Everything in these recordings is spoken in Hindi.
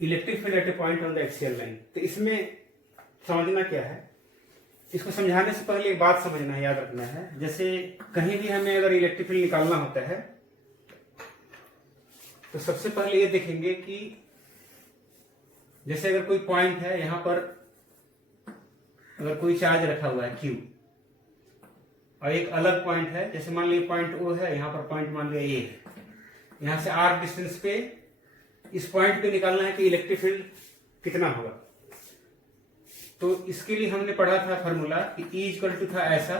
Electric field eight A point on the axial line. तो इसमें समझना क्या है, इसको समझाने से पहले एक बात समझना है, याद रखना है। जैसे कहीं भी हमें अगर इलेक्ट्रिक फील्ड निकालना होता है तो सबसे पहले ये देखेंगे कि जैसे अगर कोई पॉइंट है, यहां पर अगर कोई चार्ज रखा हुआ है Q और एक अलग पॉइंट है, जैसे मान लीजिए पॉइंट O है, यहां पर पॉइंट मान लिया A है, यहां से R डिस्टेंस पे इस पॉइंट पे निकालना है कि इलेक्ट्रिक फील्ड कितना होगा। तो इसके लिए हमने पढ़ा था फॉर्मूला कि E इक्वल टू था ऐसा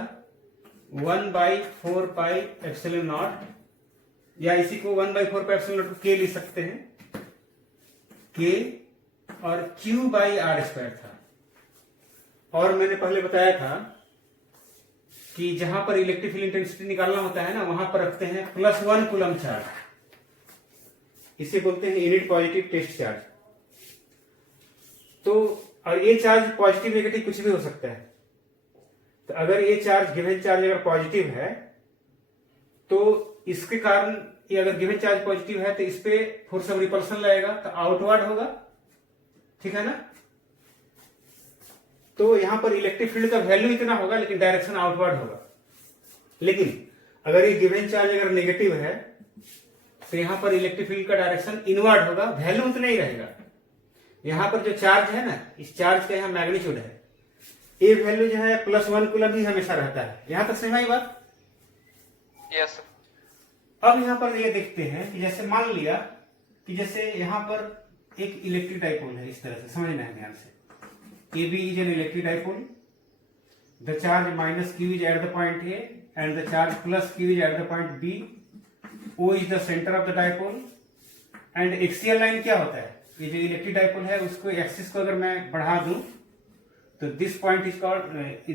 1/4 पाई एप्सिलॉन नॉट, या इसी को 1/4 पाई एप्सिलॉन नॉट K लिख सकते हैं, K और Q/R² था। और मैंने पहले बताया था कि जहां पर इलेक्ट्रिक फील्ड इंटेंसिटी निकालना होता है ना, वहां पर रखते हैं +1 कूलम चार्ज, इसे बोलते हैं यूनिट पॉजिटिव टेस्ट चार्ज। तो और ये चार्ज पॉजिटिव नेगेटिव कुछ भी हो सकता है। तो अगर ये चार्ज गिवन चार्ज अगर पॉजिटिव है तो इसके कारण, ये अगर गिवन चार्ज पॉजिटिव है तो इस पे फोर्स ऑफ रिपल्सन लगेगा, तो आउटवर्ड होगा, ठीक है ना। तो यहां पर इलेक्ट्रिक फील्ड का वैल्यू इतना होगा लेकिन डायरेक्शन आउटवर्ड होगा। लेकिन अगर ये गिवन चार्ज अगर नेगेटिव है तो यहां पर इलेक्ट्रिक फील्ड का डायरेक्शन इनवर्ड होगा, वैल्यू उतना ही रहेगा। यहां पर जो चार्ज है ना, इस चार्ज का यहां मैग्नीट्यूड है, ये वैल्यू जो है +1 कूलम ही हमेशा रहता है। यहां तक समझ आई बात? यस। अब यहां पर ये देखते हैं कि जैसे मान लिया कि जैसे यहां पर एक इलेक्ट्रिक डाइपोल है, इस तरह से समझना है ध्यान से। AB is an electric dipole. The charge -Q is at the point A and the charge +Q is at the point B. O is the center of the dipole. And axial line क्या होता है? ये जो इलेक्ट्रिक डाइपोल है उसको एक्सिस को अगर मैं बढ़ा दूं तो this point is called,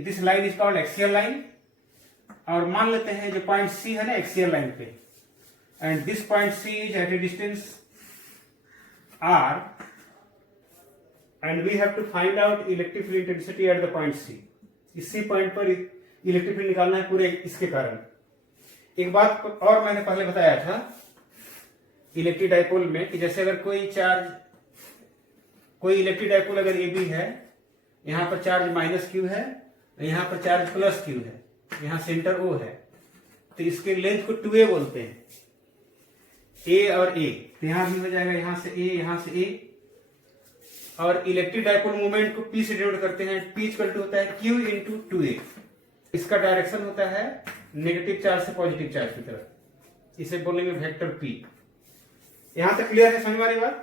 this line is called axial line. और मान लेते हैं जो पॉइंट C है ना एक्सियल लाइन पे, and this point C is at a distance R and we have to find out electric field intensity at the point C. इसी पॉइंट पर इलेक्ट्रिक फील्ड निकालना है पूरे इसके कारण। एक बात और मैंने पहले बताया था इलेक्ट्रिक डाइपोल में कि जैसे अगर कोई चार्ज, कोई इलेक्ट्रिक डाइपोल अगर AB है, यहां पर चार्ज -Q है, यहां पर चार्ज +Q है, यहां सेंटर O है, तो इसके लेंथ को 2A बोलते हैं, A और A। तो यहां भी हो जाएगा, यहां से A, यहां से A। और इलेक्ट्रिक डाइपोल मूवमेंट को P से डिनोट करते हैं, P इक्वल टू होता है Q × 2A। इसका डायरेक्शन होता है नेगेटिव चार्ज से पॉजिटिव चार्ज की तरफ, इसे बोलेंगे वेक्टर P। यहां तक क्लियर है, समझ वाली बात?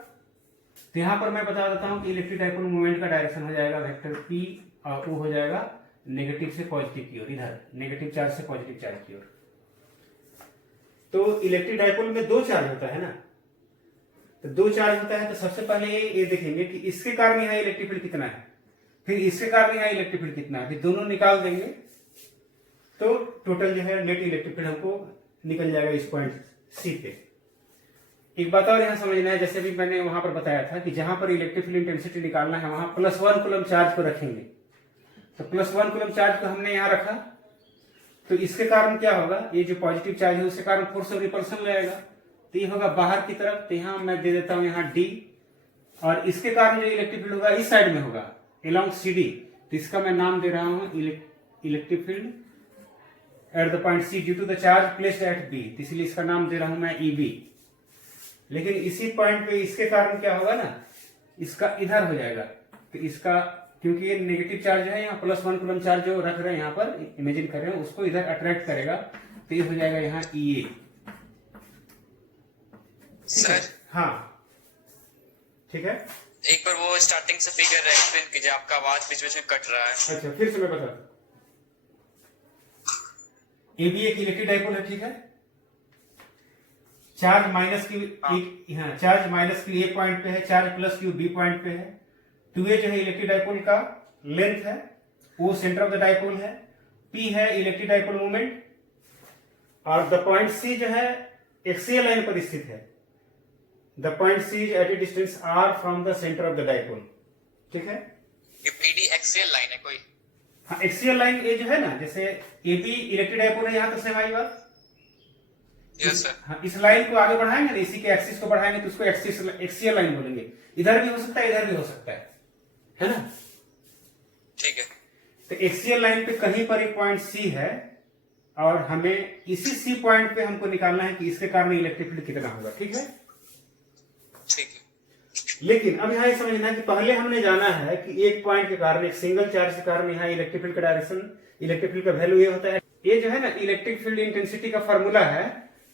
तो यहां पर मैं बता देता हूं कि इलेक्ट्रिक डाइपोल मूवमेंट का डायरेक्शन हो जाएगा वेक्टर P और वो हो जाएगा नेगेटिव से पॉजिटिव की ओर, इधर नेगेटिव चार्ज से पॉजिटिव चार्ज की ओर। तो इलेक्ट्रिक डाइपोल में दो चार्ज होता है ना, तो दो चार्ज होता है, तो सबसे पहले ये देखेंगे कि इसके कारण यहाँ इलेक्ट्रिक फील्ड कितना है, फिर इसके कारण यहाँ इलेक्ट्रिक फील्ड कितना है, फिर दोनों निकाल देंगे तो टोटल जो है नेट इलेक्ट्रिक फील्ड हमको निकल जाएगा इस पॉइंट C पे। एक बात और यहाँ समझना है, जैसे भी मैंने वहां पर बताया था कि जहां पर इलेक्ट्रिक फील्ड इंटेंसिटी निकालना है वहां +1 कूलम चार्ज को रखेंगे। तो +1 कूलम चार्ज को हमने यहाँ रखा, तो इसके कारण क्या होगा, ये जो पॉजिटिव चार्ज है उसके कारण फोर्स ऑफ रिपल्सन लगेगा, तो ये होगा बाहर की तरफ। तो यहाँ मैं दे देता हूं यहाँ D, और इसके कारण जो इलेक्ट्रिक फील्ड होगा इस साइड में होगा अलोंग CD। तो इसका मैं नाम दे रहा हूं electric field at the point C due to the charge placed at B, तो इसलिए इसका नाम दे रहा हूं मैं EB। लेकिन इसी पॉइंट पे इसके कारण क्या होगा ना, इसका इधर हो जाएगा, तो इसका क्योंकि ये नेगेटिव चार्ज है, यहाँ +1 कूलम चार्ज जो रख रहे हैं यहाँ पर इमेजिन कर रहे हैं, उसको इधर अट्रैक्ट करेगा, तो ये हो जाएगा यहाँ EA। सर हाँ ठीक है। एक बार वो स्टार्टिंग से फिगर एक्सप्लेन कीजिए, आपका आवाज बीच बीच में कट रहा है। अच्छा फिर से मैं बता, AB एक इलेक्ट्रिक डाइपोल है, ठीक है। चार्ज -Q हाँ, चार्ज -Q A पॉइंट पे है, चार्ज +Q B पॉइंट पे है। 2A जो है इलेक्ट्रिक डाइपोल का लेंथ है, O centre of the dipole है, P है इलेक्ट्रिक डाइपोल मूवमेंट, और द पॉइंट C जो है एक्सियल लाइन पर स्थित है। The point C is at a distance R from the center of the dipole, ठीक है। ये PD एक्सियल लाइन है कोई? हाँ, एक्सियल लाइन ये जो है ना, जैसे AB इलेक्ट्रिक डाइपोल है, यहां तक से हमारी बात यस सर। हाँ, इस लाइन को आगे बढ़ाएंगे ना, इसी के एक्सिस को बढ़ाएंगे तो उसको एक्सियल लाइन बोलेंगे। इधर भी हो सकता है, इधर भी हो सकता है ना। ठीक है। तो एक्सियल लाइन पे कहीं पर एक पॉइंट सी है और हमें इसी सी पॉइंट पे हमको निकालना है कि इसके कारण इलेक्ट्रिक फील्ड कितना होगा। ठीक है, ठीक है। लेकिन अब यहाँ ये समझना है कि पहले हमने जाना है कि एक पॉइंट के कारण, एक सिंगल चार्ज के कारण यहाँ इलेक्ट्रिक फील्ड का डायरेक्शन, इलेक्ट्रिक फील्ड का वैल्यू ये होता है। ये जो है ना इलेक्ट्रिक फील्ड इंटेंसिटी का फॉर्मूला है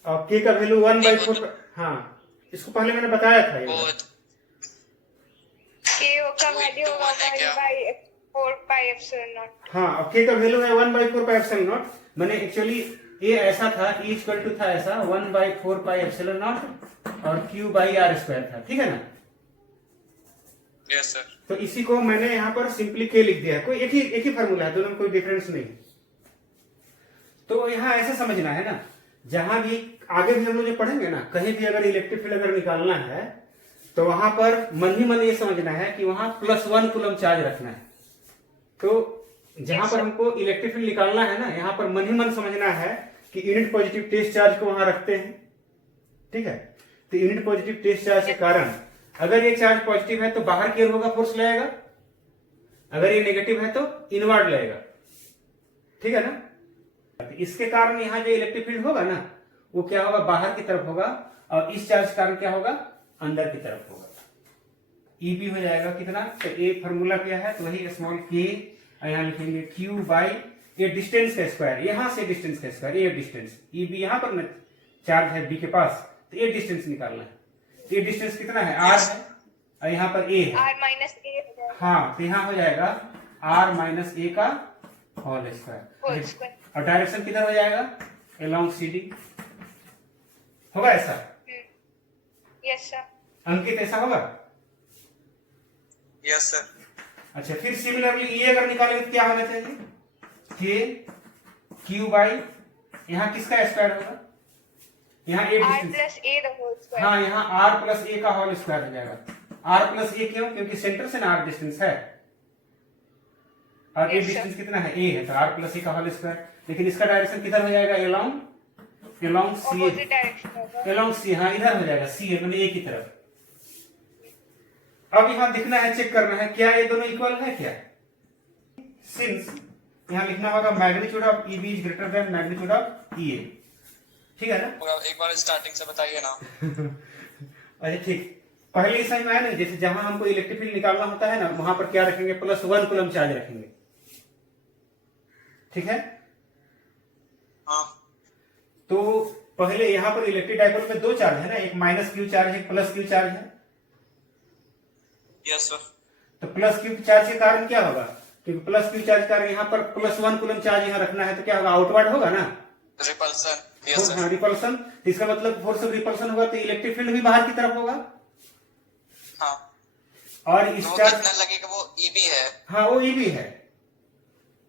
और के का वैल्यू 1/4। हाँ, इसको पहले मैंने बताया था। का वैल्यू होगा 1/4πε0। हाँ, अब के का वैल्यू है 1/4πε0। मैंने एक्चुअली ये ऐसा था, E इक्वल टू था ऐसा 1/4πε0 और Q/r² था। ठीक है ना। Yes sir. तो इसी को मैंने यहाँ पर सिंपली के लिख दिया है। कोई एक ही फॉर्मूला है, दोनों में कोई डिफरेंस नहीं। तो यहाँ ऐसे समझना है ना, जहां भी आगे भी हम लोग जो पढ़ेंगे ना, कहीं भी अगर इलेक्ट्रिक फील्ड अगर निकालना है तो वहां पर मन ही मन ये समझना है कि वहां +1 कूलम चार्ज रखना है। तो जहां पर हमको इलेक्ट्रिक फील्ड निकालना है ना, यहाँ पर मन ही मन समझना है कि यूनिट पॉजिटिव टेस्ट चार्ज को वहां रखते हैं। ठीक है, तो यूनिट पॉजिटिव टेस्ट चार्ज के कारण अगर ये चार्ज पॉजिटिव है तो बाहर की ओर होगा, फोर्स लगेगा। अगर ये नेगेटिव है तो इनवर्ड लगेगा। ठीक है ना। इसके कारण यहाँ जो इलेक्ट्रिक फील्ड होगा ना, वो क्या होगा, बाहर की तरफ होगा, और इस चार्ज के कारण क्या होगा, अंदर की तरफ होगा। Eb हो जाएगा कितना, तो ए फॉर्मूला क्या है, तो वही स्मॉल के, यहाँ लिखेंगे Q बाई ये डिस्टेंस का स्क्वायर, यहां से डिस्टेंस का स्क्वायर, ये डिस्टेंस Eb यहाँ पर चार्ज है B के पास, तो ये डिस्टेंस निकालना है। तो ये डिस्टेंस कितना है, R है, और यहाँ पर A है, R-A। हाँ, तो यहाँ हो जाएगा R-A का होल स्क्वायर। और डायरेक्शन किधर हो जाएगा, अलोंग CD होगा ऐसा। Yes sir. अंकित ऐसा होगा। Yes sir. अच्छा, फिर सिमिलरली ये अगर निकालेंगे तो क्या होना चाहिए, के Q बाई यहाँ किसका स्क्वायर होगा, यहाँ ए डिस्टेंस, हाँ, यहाँ R+A का होल स्क्वायर हो जाएगा। R+A क्यों, क्योंकि सेंटर से ना R डिस्टेंस है और ए डिस्टेंस कितना है, A है, तो R+A का होल स्क्वायर। लेकिन इसका डायरेक्शन किधर हो जाएगा, अलोंग C, हाँ, इधर हो जाएगा C है, मतलब A की तरफ। अब यहाँ दिखना है, चेक करना है क्या ये दोनों इक्वल है क्या। सिंस यहाँ लिखना होगा magnitude of Eb is greater than magnitude of Ea। ठीक है ना। पूरा एक बार स्टार्टिंग से बताइए ना। अच्छा ठीक, पहले समझ में आया ना, जैसे जहां हमको इलेक्ट्रिक फील्ड निकालना होता है ना, वहां पर क्या रखेंगे, +1 कूलम चार्ज रखेंगे। ठीक है। हाँ। तो पहले यहाँ पर इलेक्ट्रिक डाइपोल में दो चार्ज है ना, एक -Q चार्ज है, +Q चार्ज है। Yes sir. तो +Q चार्ज के कारण क्या होगा, क्योंकि +Q चार्ज के कारण यहाँ पर +1 कूलम चार्ज यहाँ रखना है, तो क्या होगा, आउटवर्ड होगा ना, रिपल्सन। Yes sir. हाँ, रिपल्सन। तो इसका मतलब फोर्स ऑफ रिपल्सन होगा, तो इलेक्ट्रिक फील्ड भी बाहर की तरफ होगा। हाँ। और इस तो चार्ज कितना लगेगा, वो Eb है। हाँ, वो Eb है।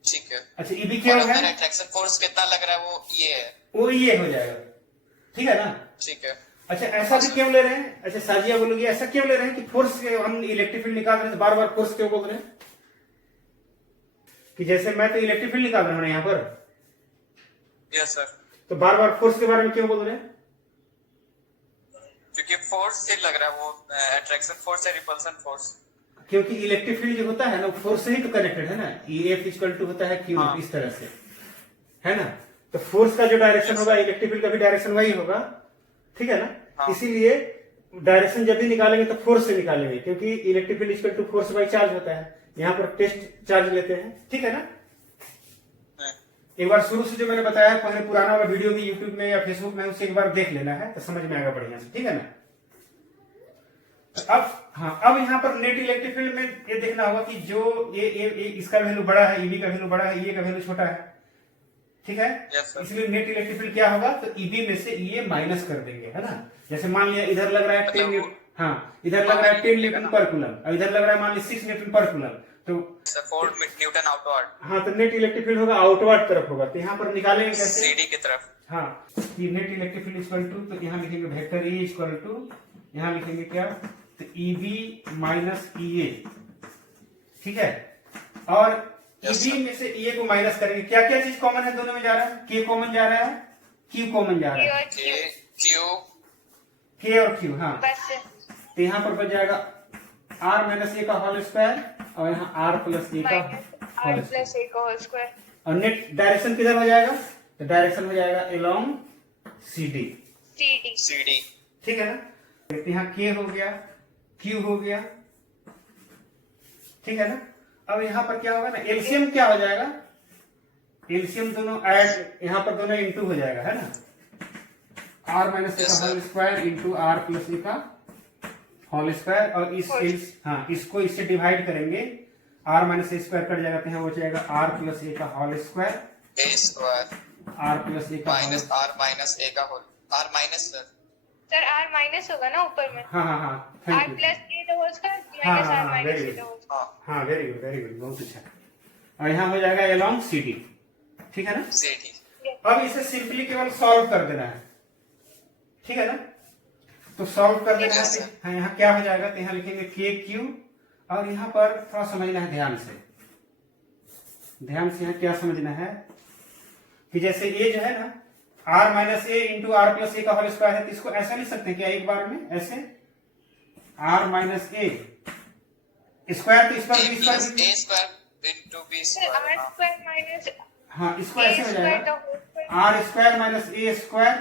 ठीक है। अच्छा, Eb क्या होगा, अट्रैक्शन फोर्स कितना लग रहा है, वो ये है, वो ये हो जाएगा। ठीक है ना। ठीक है। अच्छा, ऐसा भी क्यों ले रहे हैं, अच्छा साजिया बोलोगी, ऐसा क्यों ले रहे हैं कि फोर्स के हम इलेक्ट्रिक फील्ड निकाल रहे हैं तो बार बार फोर्स क्यों बोल रहे हैं, कि जैसे मैं तो इलेक्ट्रिक फील्ड निकाल रहा हूं यहाँ पर, यस सर। तो बार बार फोर्स के बारे में क्यों बोल रहे हैं, क्योंकि फोर्स से लग रहा है, वो अट्रैक्शन फोर्स है, रिपल्सन फोर्स। क्योंकि इलेक्ट्रिक फील्ड जो होता है ना, फोर्स से ही तो कनेक्टेड है ना, EF इक्वल टू होता है Q, हाँ। इस तरह से है ना। तो फोर्स का जो डायरेक्शन होगा, इलेक्ट्रिक फील्ड का भी डायरेक्शन वही होगा। ठीक है ना। हाँ। इसीलिए डायरेक्शन जब भी निकालेंगे तो फोर्स से निकालेंगे, क्योंकि electric field equal to force by charge होता है। यहाँ पर टेस्ट चार्ज लेते हैं। ठीक है ना। एक बार शुरू से जो मैंने बताया है, पहले पुराना वाला वीडियो भी यूट्यूब में या फेसबुक में, उसे एक बार देख लेना है तो समझ में आएगा बढ़िया से। ठीक है ना। अब हाँ, अब यहाँ पर नेट इलेक्ट्रिक फील्ड में ये देखना होगा कि जो ये इसका वैल्यू बड़ा है, Eb का वैल्यू बड़ा है, Ea का वैल्यू छोटा है। ठीक है। इसलिए नेट इलेक्ट्रिक फील्ड क्या होगा, तो Eb में से Ea माइनस कर देंगे, है ना। जैसे मान लिया इधर लग रहा है 10 न्यूटन, हाँ, इधर लग रहा है 10 न्यूटन पर कूलम, और इधर लग रहा है मान ली 6 न्यूटन पर कूलम, तो 4 न्यूटन आउटवर्ड। हाँ, तो नेट इलेक्ट्रिक फील्ड होगा आउटवर्ड तरफ होगा। तो यहाँ पर निकालेंगे कैसे, CD की तरफ। हाँ, कि net electric field equal to, तो यहाँ लिखेंगे वेक्टर E इक्वल टू, यहाँ लिखेंगे क्या, तो Eb माइनस Ea। ठीक है। और Eb में से Ea को माइनस करेंगे, क्या क्या चीज कॉमन है दोनों में जा रहा है, K कॉमन जा रहा है, क्यू कॉमन जा K रहा है, और Q क्यू के और क्यू, हाँ। बस तो यहाँ पर बच जाएगा आर माइनस ए का होल स्क्वायर और यहाँ आर प्लस ए का minus whole R square. Plus A का होल स्क्वायर और नेट डायरेक्शन किधर हो जाएगा? तो डायरेक्शन हो जाएगा along C D, CD C D. ठीक है ना। तो यहाँ के हो गया, क्यू हो गया, ठीक है ना। अब यहाँ पर क्या होगा ना, एलसीएम क्या हो जाएगा? एलसीएम दोनों ऐड, यहाँ पर दोनों इंटू हो जाएगा, है ना। आर माइनस ए Yes, का sir. Whole square into R plus A का होल स्क्वायर, और हाँ इसको इससे डिवाइड करेंगे, R minus A square cut जाएगा तो यहाँ हो जाएगा आर प्लस ए का whole square, A square R plus A का माइनस आर माइनस ए का whole, R minus sir, sir R minus होगा ना ऊपर में, हाँ हाँ हाँ, R thank you. Plus A का होल स्क्वायर हाँ, माइनस हाँ, R हाँ, माइनस very A का good. Whole square. हाँ हाँ वेरी गुड, बहुत अच्छा। और यहाँ हो जाएगा अलोंग सी डी, ठीक है ना। C D. अब इसे सिंपली केवल सॉल्व कर देना है, ठीक है ना। तो सॉल्व कर देना Yes, है, sir. हाँ, यहाँ क्या हो जाएगा, तो यहाँ लिखेंगे के क्यू, और यहाँ पर थोड़ा समझना है ध्यान से, यहाँ क्या समझना है कि जैसे ये जो है ना R minus A into R plus A का होल स्क्वायर है, तो इसको ऐसा लिख सकते हैं क्या एक बार में, ऐसे आर माइनस ए स्क्वायर, तो इस पर A B plus square, A square into B sir square. R square minus हाँ इसको A ऐसे हो स्क्वायर का जाएगा whole square R square minus A square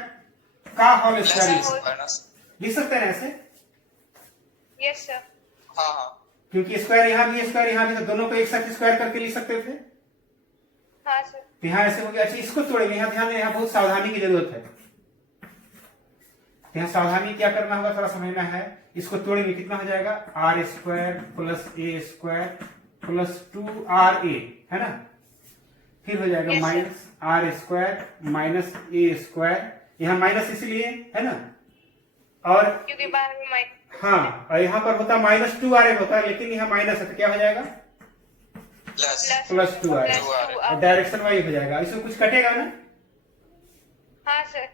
का whole plus square A square ना। लिख सकते हैं ना ऐसे, यस सर हाँ हाँ क्योंकि स्क्वायर यहाँ भी स्क्वायर यहाँ भी, तो दोनों को एक साथ स्क्वायर करके लिख सकते थे। हाँ सर तो यहाँ ऐसे हो गया। अच्छा इसको तोड़ेंगे, यहाँ ध्यान दें, यहाँ बहुत सावधानी की जरूरत है। यहाँ सावधानी क्या करना होगा, थोड़ा समझना है। इसको तोड़ेंगे, कितना हो जाएगा, R square plus A square plus 2RA, है ना। फिर हो जाएगा Yes, sir. Minus R square minus A square, यहाँ माइनस इसलिए है ना, और क्योंकि बाहर में माइनस हाँ, और यहाँ पर होता माइनस 2RA होता है, लेकिन यहाँ माइनस है तो क्या हो जाएगा, प्लस 2RA, डायरेक्शन वाइज हो जाएगा। इसमें कुछ कटेगा ना, हाँ सर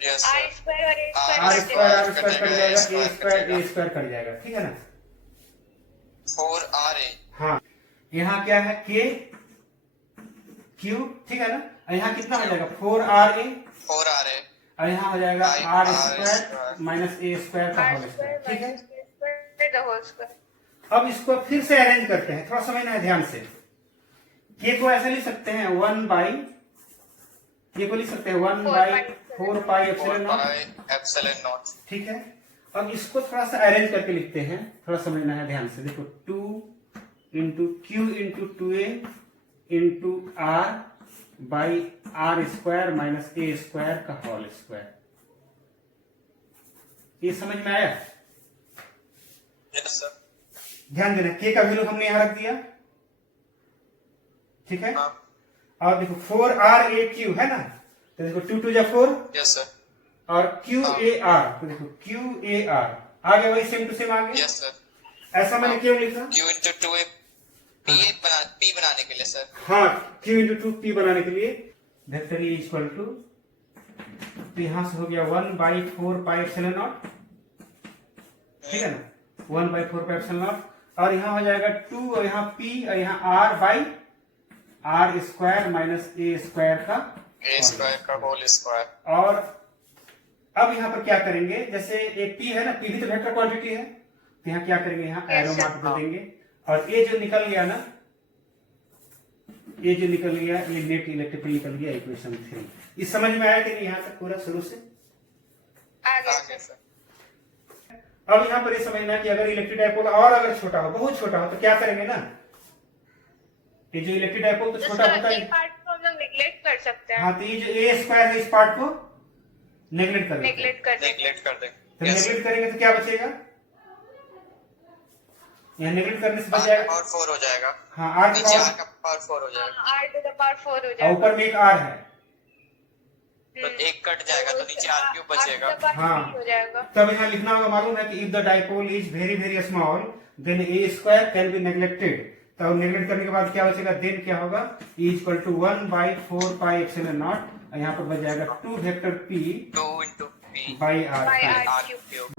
यस R स्क्वायर और A R square square cut जाएगा, ए स्क्वायर कट जाएगा, ठीक है ना। 4RA। हाँ यहाँ क्या है, के क्यू, ठीक है ना। और यहाँ कितना हो जाएगा, 4RA, 4RA और यहाँ हो जाएगा R R square square minus A square का R होल स्क्वायर, स्क्वायर ठीक है। Minus A square the whole square. अब इसको फिर से अरेंज करते हैं, थोड़ा समझना है ध्यान से। के को ऐसे लिख सकते हैं 1 बाई, के को लिख सकते हैं 1 by 4 pi epsilon not, epsilon not. ठीक है। अब इसको थोड़ा सा अरेंज करके लिखते हैं, थोड़ा समझना है ध्यान से। देखो 2 into Q into 2A into R by R square minus A square का होल स्क्वायर। ये समझ में आया? Yes sir. ध्यान देना, के का वैल्यू हमने यहां रख दिया, ठीक है। हाँ और देखो 4RAQ है ना, तो देखो 2 2 जा 4 यस सर। और QAR, तो देखो QAR आ गया, वही सेम टू सेम आ गया। Yes sir. ऐसा मैंने क्यों लिखा, Q इंटू 2A P बनाने के लिए सर। हाँ Q इंटू 2P बनाने के लिए। वेक्टर E इक्वल टू, तो यहां से हो गया 1 बाई 4 पाई एप्सिलॉन नॉट, ठीक है ना, 1 बाई 4 पाई एप्सिलॉन नॉट। और यहाँ हो जाएगा 2 और यहाँ P और यहाँ R by R square minus A square का ए स्क्वायर का होल स्क्वायर। और अब यहाँ पर क्या करेंगे, जैसे एक P है ना, P भी तो वेक्टर क्वांटिटी है, तो यहाँ क्या करेंगे, यहाँ एरो Yes, sir. मार्क कर देंगे। और ये जो निकल गया ना, ये जो निकल गया, ये नेट इलेक्ट्रिकल निकल गया, इक्वेशन 3। इस समझ में आया कि नहीं यहाँ तक पूरा शुरू से? आ गया आगे सर। सर। अब यहाँ पर ये समझना है कि अगर इलेक्ट्रिक डायपोल और अगर छोटा हो, बहुत छोटा हो, तो क्या करेंगे ना, ये जो इलेक्ट्रिक डायपोल तो छोटा होता ये है, पार्ट को हम लोग नेग्लेक्ट कर सकते हैं, हाँ, तो ये जो ए स्क्वायर है इस पार्ट को नेग्लेक्ट कर देते हैं। नेग्लेक्ट कर देंगे। नेगलेक्ट कर देंगे। तो यस नेगलेक्ट सर। करेंगे तो क्या बचेगा, यहाँ नेगलेक्ट करने से बच R जाएगा, का पावर 4 हो जाएगा। हाँ आर नीचे R का पावर 4 हो जाएगा। हाँ, R to the power 4 हो और जाएगा। ऊपर में एक आर है, तो एक कट जाएगा तो नीचे R क्यूब बचेगा। R to the power हाँ। 3 हो जाएगा। तब यहाँ लिखना होगा, मालूम है कि if the dipole is very very small then A square can be neglected. तो नेग्लेक्ट करने के बाद क्या बचेगा, देन क्या होगा, E equal to 1 by 4 pi epsilon naught, और यहाँ पर बच जाएगा 2 vector P 2 into P by R By R R cube। Cube.